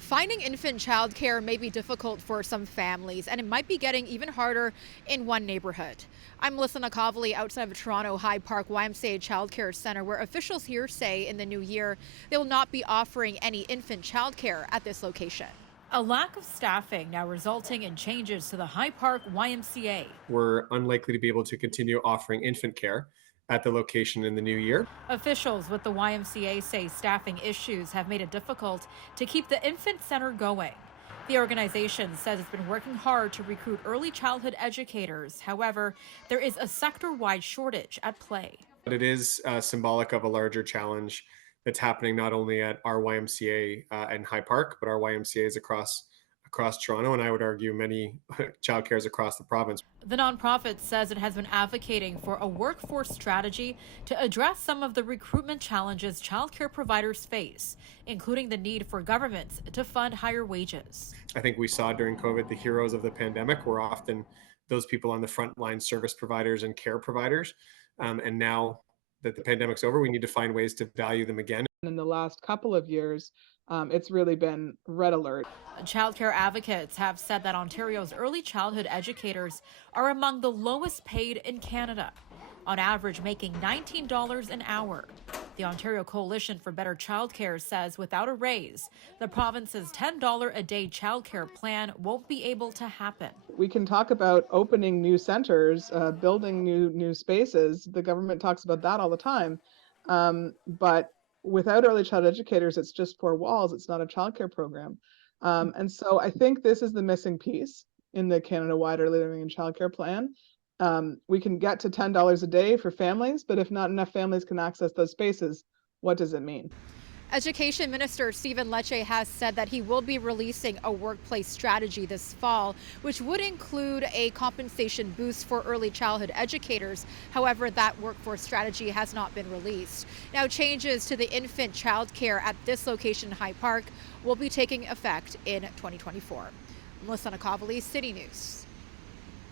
Finding infant childcare may be difficult for some families, and it might be getting even harder in one neighborhood. I'm Melissa Nakhavoly outside of Toronto High Park YMCA Childcare Center, where officials here say in the new year they will not be offering any infant childcare at this location. A lack of staffing now resulting in changes to the High Park YMCA. We're unlikely to be able to continue offering infant care at the location in the new year. Officials with the YMCA say staffing issues have made it difficult to keep the infant center going. The organization says it's been working hard to recruit early childhood educators. However, there is a sector-wide shortage at play. But it is symbolic of a larger challenge that's happening not only at our YMCA and High Park, but our YMCA's across Toronto, and I would argue many childcares across the province. The nonprofit says it has been advocating for a workforce strategy to address some of the recruitment challenges childcare providers face, including the need for governments to fund higher wages. I think we saw during COVID the heroes of the pandemic were often those people on the front line, service providers and care providers. And now that the pandemic's over, we need to find ways to value them again. In the last couple of years, it's really been red alert. Childcare advocates have said that Ontario's early childhood educators are among the lowest paid in Canada, on average making $19 an hour. The Ontario Coalition for Better Childcare says without a raise, the province's $10 a day childcare plan won't be able to happen. We can talk about opening new centers, building new spaces. The government talks about that all the time. But without early child educators, it's just four walls. It's not a childcare program. And so I think this is the missing piece in the Canada-wide early learning and childcare plan. We can get to $10 a day for families, but if not enough families can access those spaces, what does it mean? Education Minister Stephen Lecce has said that he will be releasing a workplace strategy this fall, which would include a compensation boost for early childhood educators. However, that workforce strategy has not been released. Now, changes to the infant child care at this location in High Park will be taking effect in 2024. Melissa Nakhavoly, City News.